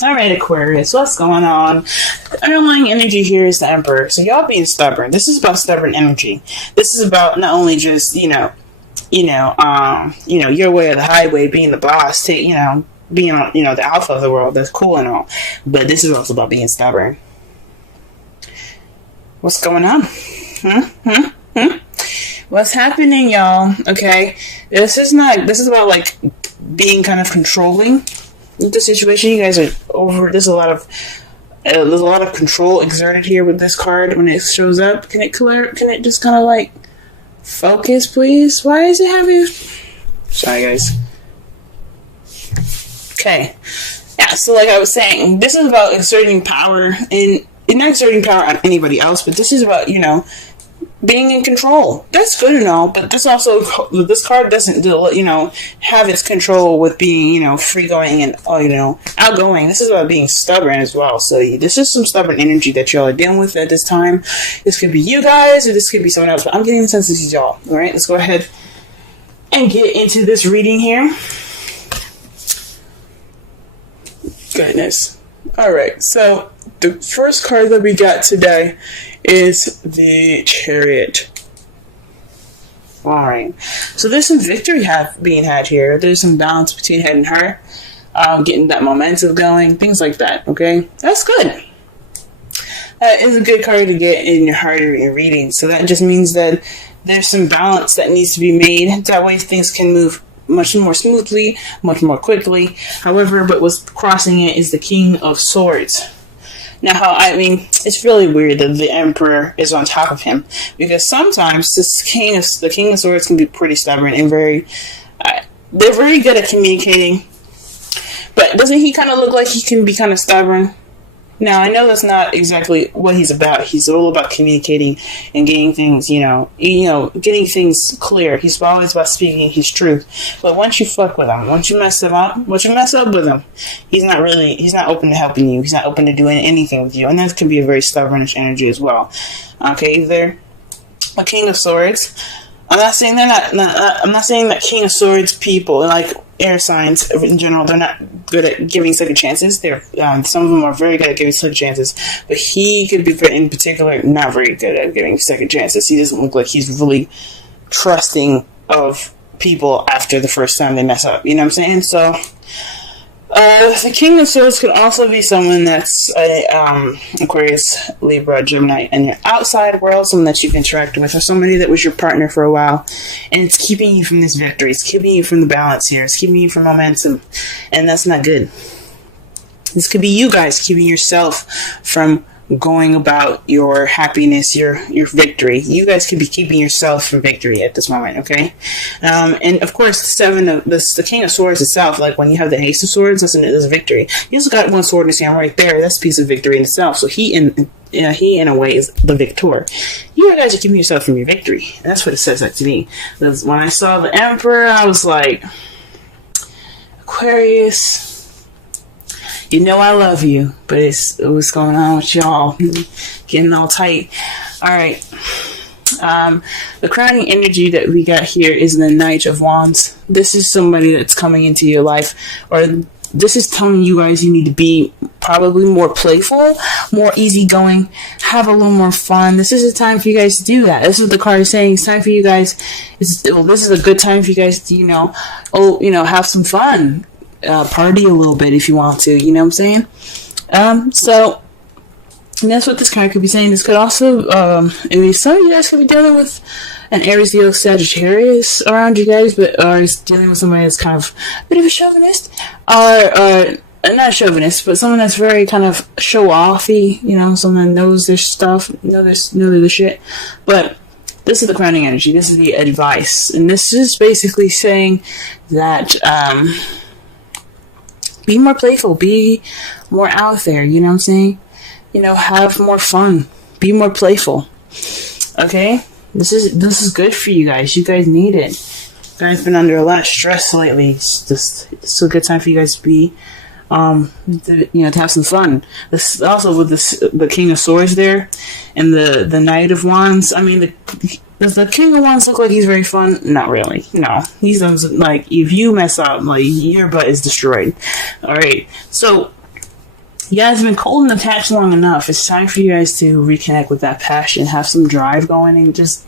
Alright, Aquarius, what's going on? The underlying energy here is the Emperor. So y'all being stubborn. This is about stubborn energy. This is about not only just, your way or the highway, being the boss, being on, the alpha of the world. That's cool and all. But this is also about being stubborn. What's going on? What's happening, y'all? Okay, this is about like being kind of controlling the situation. You guys are over. There's a lot of control exerted here with this card when it shows up. Can it just kind of like focus, please? Why is it having? Sorry, guys. Okay, yeah. So like I was saying, this is about exerting power and not exerting power on anybody else, but this is about being in control. That's good and all, but this card doesn't have its control with being free going and outgoing. This is about being stubborn as well. So this is some stubborn energy that y'all are dealing with at this time. This could be you guys or this could be someone else, but I'm getting the sense this is y'all. All right, let's go ahead and get into this reading here. Goodness. All right, so the first card that we got today is the Chariot. Alright, so there's some victory being had here. There's some balance between head and heart, getting that momentum going, things like that, okay? That's good. That is a good card to get in your heart or your reading. So that just means that there's some balance that needs to be made. That way things can move much more smoothly, much more quickly. However, but what's crossing it is the King of Swords. Now, it's really weird that the Emperor is on top of him, because sometimes the King of Swords can be pretty stubborn and they're very good at communicating. But doesn't he kind of look like he can be kind of stubborn? Now, I know that's not exactly what he's about. He's all about communicating and getting things, getting things clear. He's always about speaking his truth. But once you fuck with him, once you mess up with him, he's not open to helping you. He's not open to doing anything with you. And that can be a very stubbornish energy as well. Okay, they're a King of Swords. I'm not saying that King of Swords people, like air signs in general, they're not good at giving second chances. They're some of them are very good at giving second chances, but he could be, in particular, not very good at giving second chances. He doesn't look like he's really trusting of people after the first time they mess up. You know what I'm saying? So the King of Swords could also be someone that's Aquarius, Libra, Gemini, and your outside world, someone that you've interacted with, or somebody that was your partner for a while, and it's keeping you from this victory. It's keeping you from the balance here. It's keeping you from momentum, and that's not good. This could be you guys keeping yourself from going about your happiness, your victory. You guys could be keeping yourself from victory at this moment, okay? And of course, the King of Swords itself, like when you have the Ace of Swords, that's a victory. You just got one sword in his hand right there. That's a piece of victory in itself. So he in a way is the victor. You guys are keeping yourself from your victory, and that's what it says that to me. Because when I saw the Emperor, I was like, Aquarius, I love you, but what's going on with y'all? Getting all tight. Alright. The crowning energy that we got here is the Knight of Wands. This is somebody that's coming into your life, or this is telling you guys you need to be probably more playful, more easygoing, have a little more fun. This is a time for you guys to do that. This is what the card is saying. It's time for you guys. This is a good time for you guys to, have some fun. Party a little bit if you want to, you know what I'm saying? So that's what this card could be saying. This could also, some of you guys could be dealing with an Aries, Leo, Sagittarius around you guys, but are dealing with somebody that's kind of a bit of a chauvinist, or not chauvinist, but someone that's very kind of show-offy, someone that knows their stuff, know their shit. But this is the crowning energy. This is the advice, and this is basically saying that, be more playful, be more out there, you know what I'm saying? Have more fun, be more playful. Okay? This is good for you guys. You guys need it. You guys been under a lot of stress lately. It's a good time for you guys to be to have some fun. This also with the King of Swords there and the Knight of Wands. Does the King of Wands look like he's very fun? Not really. No. He's like, if you mess up, like, your butt is destroyed. Alright. So, You guys have been cold and attached long enough. It's time for you guys to reconnect with that passion, have some drive going, and just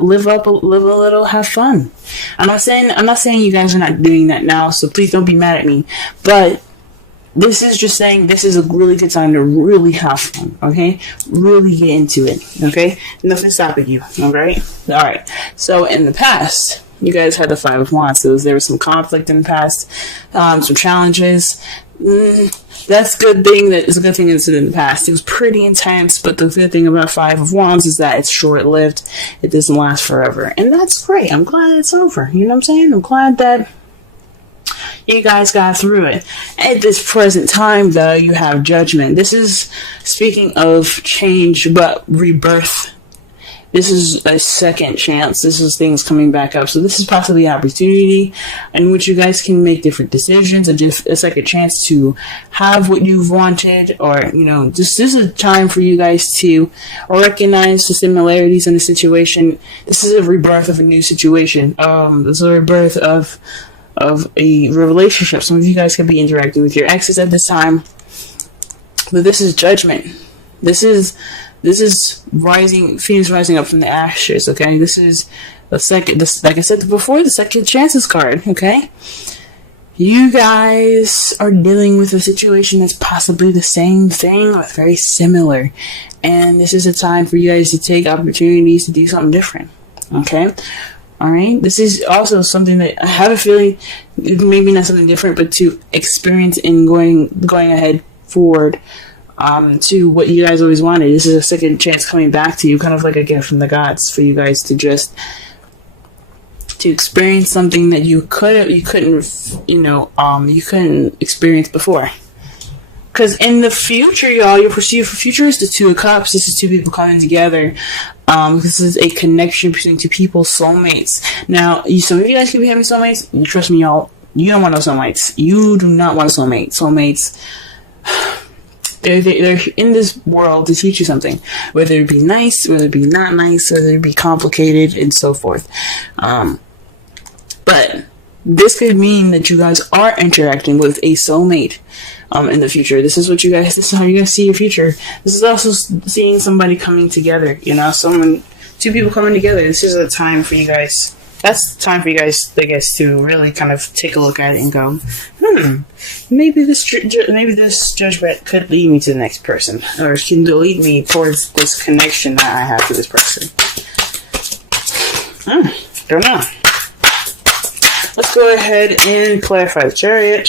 live a little, have fun. I'm not saying you guys are not doing that now, so please don't be mad at me. But this is just saying this is a really good time to really have fun, okay? Really get into it, okay? Nothing stopping you, alright? Alright, so in the past, you guys had the Five of Wands. So there was some conflict in the past, some challenges. That's a good thing. That is a good thing that's in the past. It was pretty intense, but the good thing about Five of Wands is that it's short-lived. It doesn't last forever, and that's great. I'm glad it's over. You know what I'm saying? I'm glad that you guys got through it. At this present time, though, you have Judgment. This is speaking of change, but rebirth. This is a second chance. This is things coming back up. So this is possibly an opportunity in which you guys can make different decisions, a second chance to have what you've wanted, or, you know, this is a time for you guys to recognize the similarities in the situation. This is a rebirth of a new situation. This is a rebirth of a relationship. Some of you guys could be interacting with your exes at this time. But this is Judgment. This is rising, Phoenix rising up from the ashes, okay? This is the second, like I said before, the second chances card, okay? You guys are dealing with a situation that's possibly the same thing, or very similar. And this is a time for you guys to take opportunities to do something different, okay? Alright? This is also something that I have a feeling, maybe not something different, but to experience in going ahead forward to what you guys always wanted. This is a second chance coming back to you, kind of like a gift from the gods for you guys to just to experience something that you couldn't experience before. Because in the future, y'all, your perceived future is the Two of Cups. This is two people coming together. This is a connection between two people, soulmates. Now, some of you guys could be having soulmates. Trust me, y'all, you don't want no soulmates. You do not want a soulmate. Soulmates, they're in this world to teach you something, whether it be nice, whether it be not nice, whether it be complicated, and so forth. But this could mean that you guys are interacting with a soulmate in the future. This is how you guys see your future. This is also seeing somebody coming together, you know, two people coming together. This is a time for you guys. That's the time for you guys, I guess, to really kind of take a look at it and go, maybe this judgment could lead me to the next person, or can lead me towards this connection that I have to this person. Don't know. Let's go ahead and clarify the Chariot.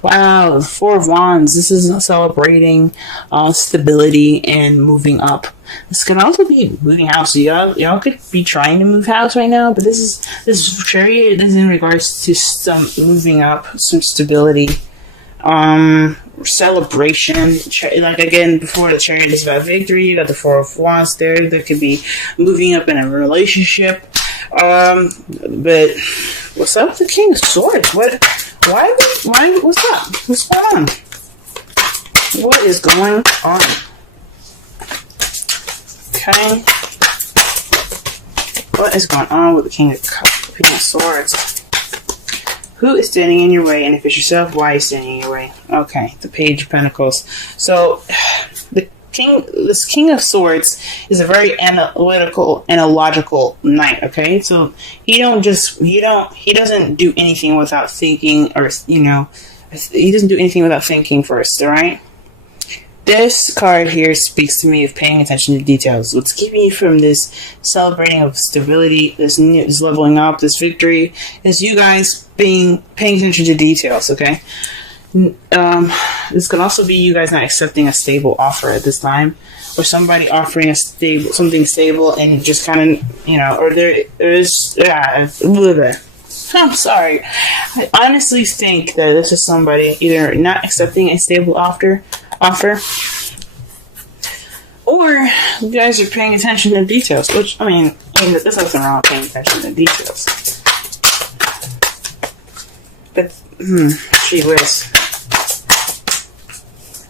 Wow, the Four of Wands. This is celebrating stability and moving up. This can also be moving house. So y'all could be trying to move house right now, but this Chariot is in regards to some moving up, some stability, celebration. Like again, before the Chariot is about victory, you got the Four of Wands there. There could be moving up in a relationship. But what's up with the King of Swords? Why, what's up? What's going on? What is going on? Okay. What is going on with the King of Swords? Who is standing in your way? And if it's yourself, why are you standing in your way? Okay, the Page of Pentacles. So, this King of Swords is a very analytical and a logical knight, okay? So he doesn't do anything without thinking, or, you know, he doesn't do anything without thinking first, alright? This card here speaks to me of paying attention to details. What's keeping you from this celebrating of stability, this leveling up, this victory, is you guys paying attention to details, okay? This could also be you guys not accepting a stable offer at this time, or somebody offering something stable and just kind of, you know, or there's I'm sorry. I honestly think that this is somebody either not accepting a stable offer, or you guys are paying attention to details, which, I mean there's nothing wrong with paying attention to details. But, gee whiz.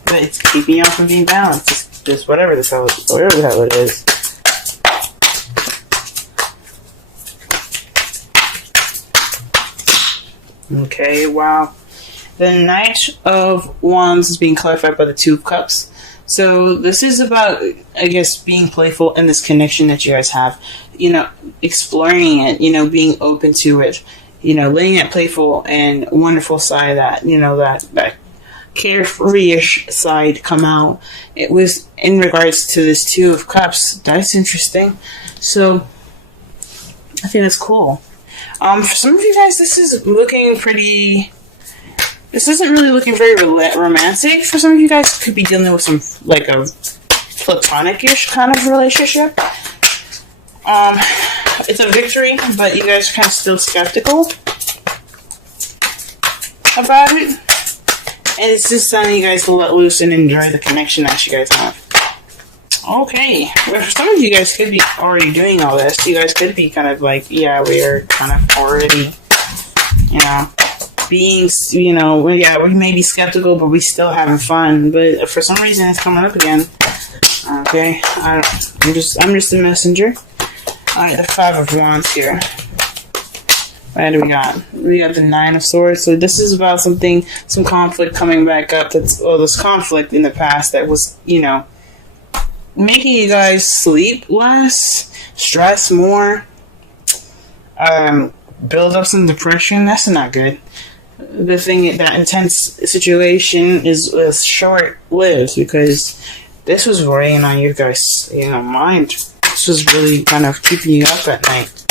But it's keeping y'all from being balanced. It's just whatever the hell it is. Okay, wow. The Knight of Wands is being clarified by the Two of Cups. So this is about, I guess, being playful in this connection that you guys have. You know, exploring it, you know, being open to it. You know, letting that playful and wonderful side, that, you know, that carefree-ish side come out. It was in regards to this Two of Cups. That's interesting. So I think that's cool. For some of you guys, this is looking pretty... This isn't really looking very romantic. For some of you guys, could be dealing with some, like, a platonic-ish kind of relationship. It's a victory, but you guys are kind of still skeptical about it. And it's just telling you guys to let loose and enjoy the connection that you guys have. Okay. Well, for some of you guys could be already doing all this. You guys could be kind of like, yeah, we're kind of already, you know, being, you know, yeah, we may be skeptical, but we still having fun. But for some reason, it's coming up again. Okay. I'm just a messenger. Alright, the Five of Wands here. What do we got? We got the Nine of Swords. So this is about something, some conflict coming back up. That's, well, this conflict in the past that was, you know, making you guys sleep less, stress more, build up some depression. That's not good. The thing, that intense situation is short-lived, because this was weighing on you guys, you know, mind. This was really kind of keeping you up at night.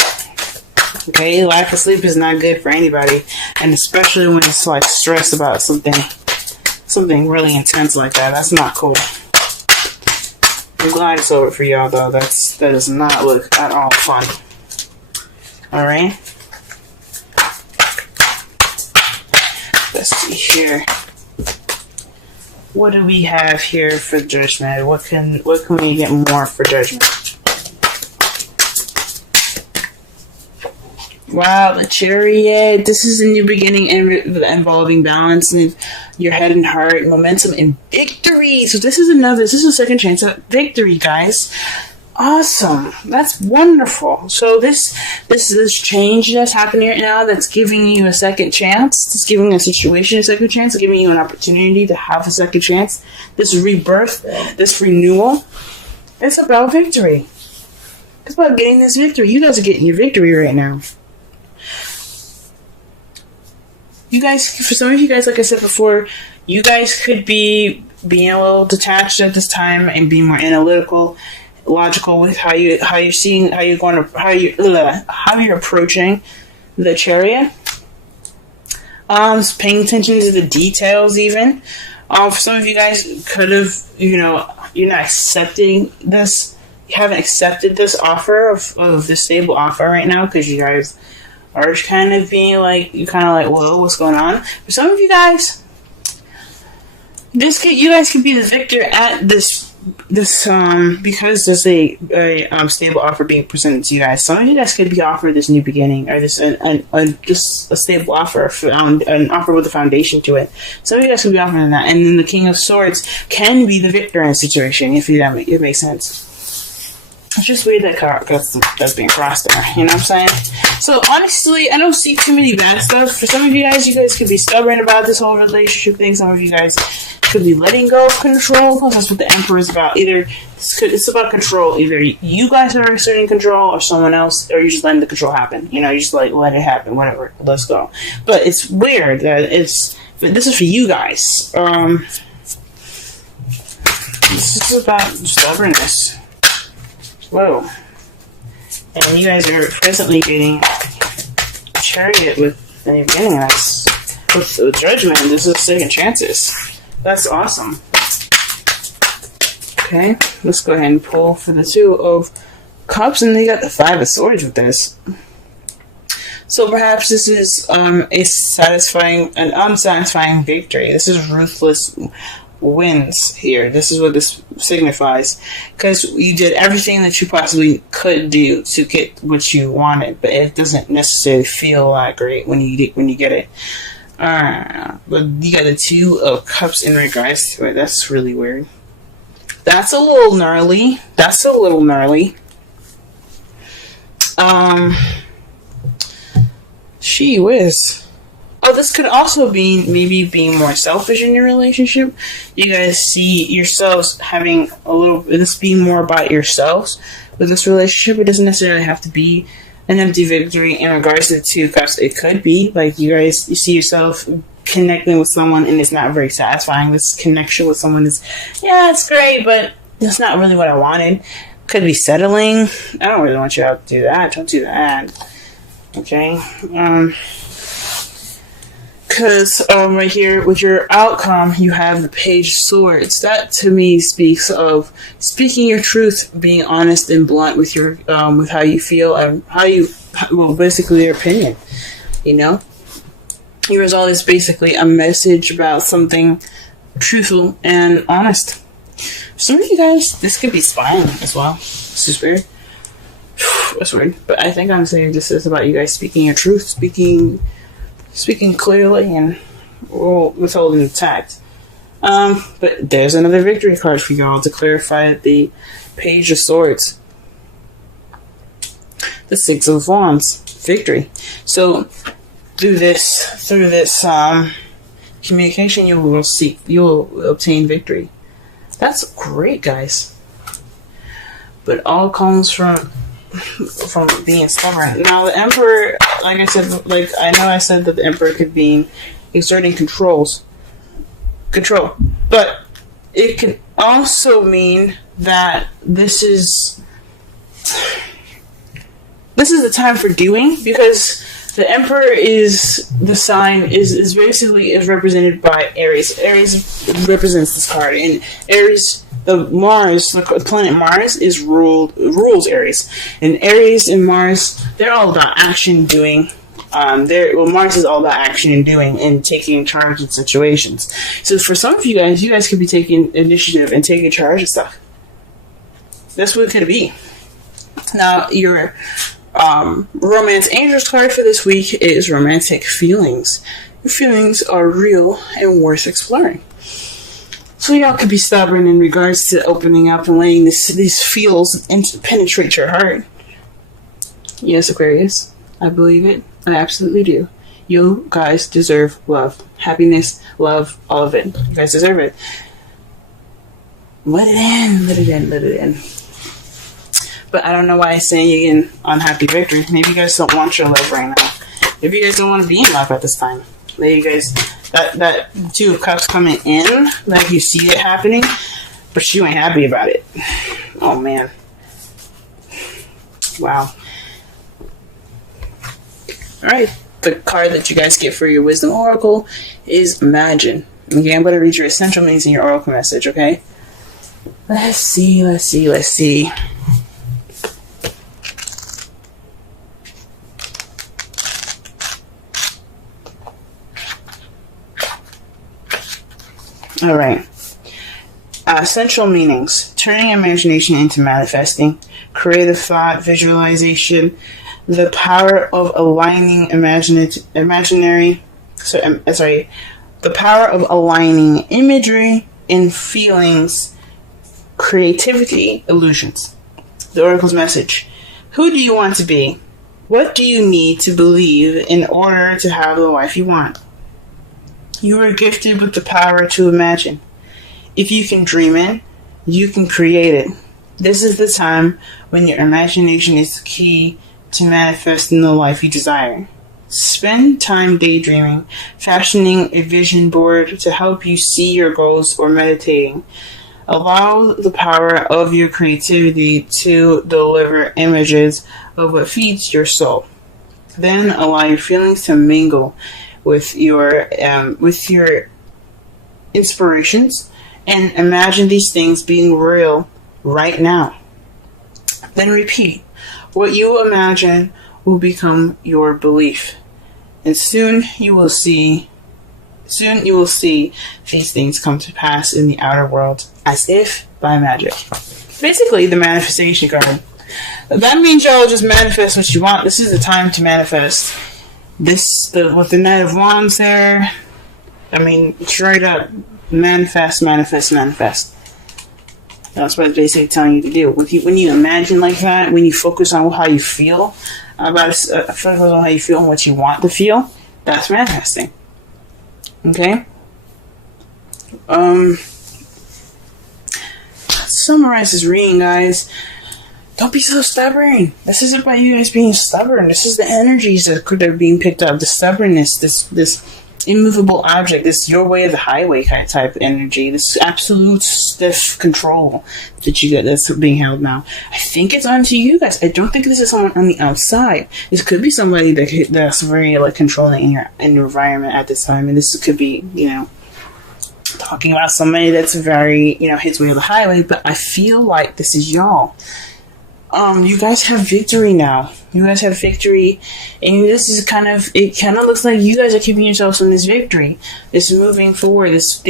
Okay, lack of sleep is not good for anybody, and especially when it's like stressed about something really intense like that. That's not cool. I'm glad it's over for y'all, though. That does not look at all fun. All right. Let's see here. What do we have here for Judgment? What can we get more for Judgment? Wow, the Chariot. This is a new beginning involving balance in your head and heart, momentum and victory. So this is a second chance at victory, guys. Awesome. That's wonderful. So this change that's happening right now, that's giving you a second chance. It's giving a situation a second chance. It's giving you an opportunity to have a second chance. This rebirth, this renewal. It's about victory. It's about getting this victory. You guys are getting your victory right now. You guys, for some of you guys, like I said before, you guys could be being a little detached at this time and being more analytical, logical with how you're approaching the Chariot. Paying attention to the details even. For some of you guys could have, you know, you're not accepting this. You haven't accepted this offer of this stable offer right now, because you guys are kind of being like, you're kind of like, whoa, what's going on? For some of you guys, you guys could be the victor at this because there's a stable offer being presented to you guys. Some of you guys could be offered this new beginning, or this just a stable offer, an offer with a foundation to it. Some of you guys could be offering that, and then the King of Swords can be the victor in a situation, if it makes sense. It's just weird that that's being crossed there. You know what I'm saying? So honestly, I don't see too many bad stuff. For some of you guys could be stubborn about this whole relationship thing. Some of you guys could be letting go of control. That's what the Emperor is about. It's about control. Either you guys are exerting control, or someone else, or you're just letting the control happen. You know, you just like let it happen. Whatever. Let's go. But it's weird that this is for you guys. This is about stubbornness. Whoa. And you guys are presently getting Chariot with the beginning. With the Judgment. This is second chances. That's awesome. Okay, let's go ahead and pull for the Two of Cups, and they got the Five of Swords with this. So perhaps this is an unsatisfying victory. This is ruthless wins here. This is what this signifies, because you did everything that you possibly could do to get what you wanted, but it doesn't necessarily feel that great when you get it. But you got the Two of Cups in regards to it. That's really weird. That's a little gnarly. She whiz. this could also be maybe being more selfish in your relationship. You guys see yourselves having this being more about yourselves with this relationship. It doesn't necessarily have to be an empty victory in regards to the 2 cups. It could be like you see yourself connecting with someone and it's not very satisfying. This connection with someone is, it's great, but that's not really what I wanted. Could be settling. I don't really want you to do that. Don't do that. Okay. Because right here with your outcome, you have the Page of Swords. That to me speaks of speaking your truth, being honest and blunt with your with how you feel and basically your opinion. You know, your result is basically a message about something truthful and honest. Some of you guys, this could be spying as well. This is weird. That's weird, but I think I'm saying this is about you guys speaking your truth, speaking clearly and withholding the tact. But there's another victory card for y'all to clarify the Page of Swords. The 6 of Wands. Victory. So through this communication, you will obtain victory. That's great, guys. But all comes from being stubborn. Now, the Emperor, like I said, I said that the Emperor could be exerting control, but it can also mean that this is the time for doing, because the Emperor is the sign is basically represented by Aries. Aries represents this card, and Aries. The planet Mars rules Aries, and Aries and Mars, they're all about action and doing. Mars is all about action and doing and taking charge in situations. So for some of you guys could be taking initiative and taking charge of stuff. That's what it could be. Now, your romance angels card for this week is romantic feelings. Your feelings are real and worth exploring. So y'all could be stubborn in regards to opening up and letting these feels penetrate your heart. Yes, Aquarius, I believe it. I absolutely do. You guys deserve love, happiness, love, all of it. You guys deserve it. Let it in, let it in, let it in. But I don't know why I'm saying you get an unhappy victory. Maybe you guys don't want your love right now. Maybe you guys don't want to be in love at this time. Maybe you guys... That 2 of Cups coming in, like you see it happening, but you ain't happy about it. Oh, man. Wow. Alright, the card that you guys get for your Wisdom Oracle is Imagine. Okay, I'm going to read your essential meanings in your Oracle message, okay? Let's see. All right. Essential meanings: turning imagination into manifesting, creative thought, visualization, the power of aligning the power of aligning imagery and feelings, creativity, illusions. The Oracle's message: who do you want to be? What do you need to believe in order to have the life you want? You are gifted with the power to imagine. If you can dream it, you can create it. This is the time when your imagination is the key to manifesting the life you desire. Spend time daydreaming, fashioning a vision board to help you see your goals, or meditating. Allow the power of your creativity to deliver images of what feeds your soul. Then allow your feelings to mingle with your inspirations, and imagine these things being real right now. Then repeat. What you imagine will become your belief, and soon you will see these things come to pass in the outer world, as if by magic. Basically, the manifestation card. That means y'all just manifest what you want. This is the time to manifest. With the Knight of Wands there, I mean, straight up, manifest. That's what it's basically telling you to do. When you imagine like that, when you focus on how you feel and what you want to feel, that's manifesting. Okay? Let's summarize this reading, guys. Don't be so stubborn. This isn't about you guys being stubborn. This is the energies that are being picked up. The stubbornness, this immovable object, this your way of the highway type energy, this absolute stiff control that you get that's being held now. I think it's onto you guys. I don't think this is someone on the outside. This could be somebody that's very like controlling in your environment at this time, and this could be, you know, talking about somebody that's very, you know, his way of the highway. But I feel like this is y'all. You guys have victory now. You guys have victory, and this is it kind of looks like you guys are keeping yourselves in this victory. This moving forward, this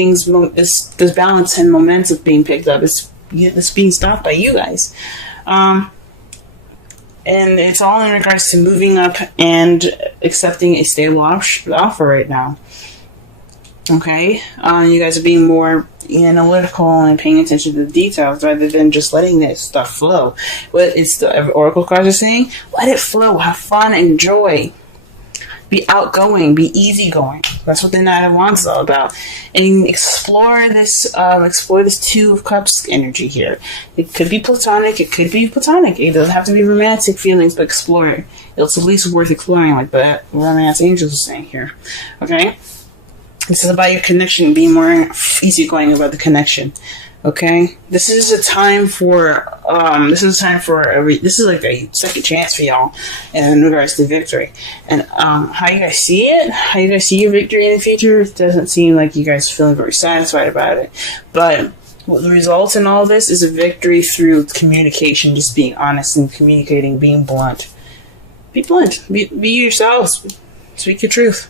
balance and momentum being picked up. It's being stopped by you guys. And it's all in regards to moving up and accepting a stable offer right now. Okay? You guys are being more analytical and paying attention to the details rather than just letting this stuff flow. What the Oracle cards are saying? Let it flow. Have fun. Enjoy. Be outgoing. Be easygoing. That's what the Knight of Wands is all about. And explore this Two of Cups energy here. It could be platonic. It could be platonic. It doesn't have to be romantic feelings, but explore it. It's at least worth exploring, like the romance angels are saying here. Okay? This is about your connection, being more easygoing about the connection. Okay, this is a time for this is like a second chance for y'all in regards to victory. And how you guys see it, how you guys see your victory in the future, it doesn't seem like you guys are feeling very satisfied about it. But what the results in all this is a victory through communication, just being honest and communicating, being blunt. Be blunt. Be yourselves. Speak your truth.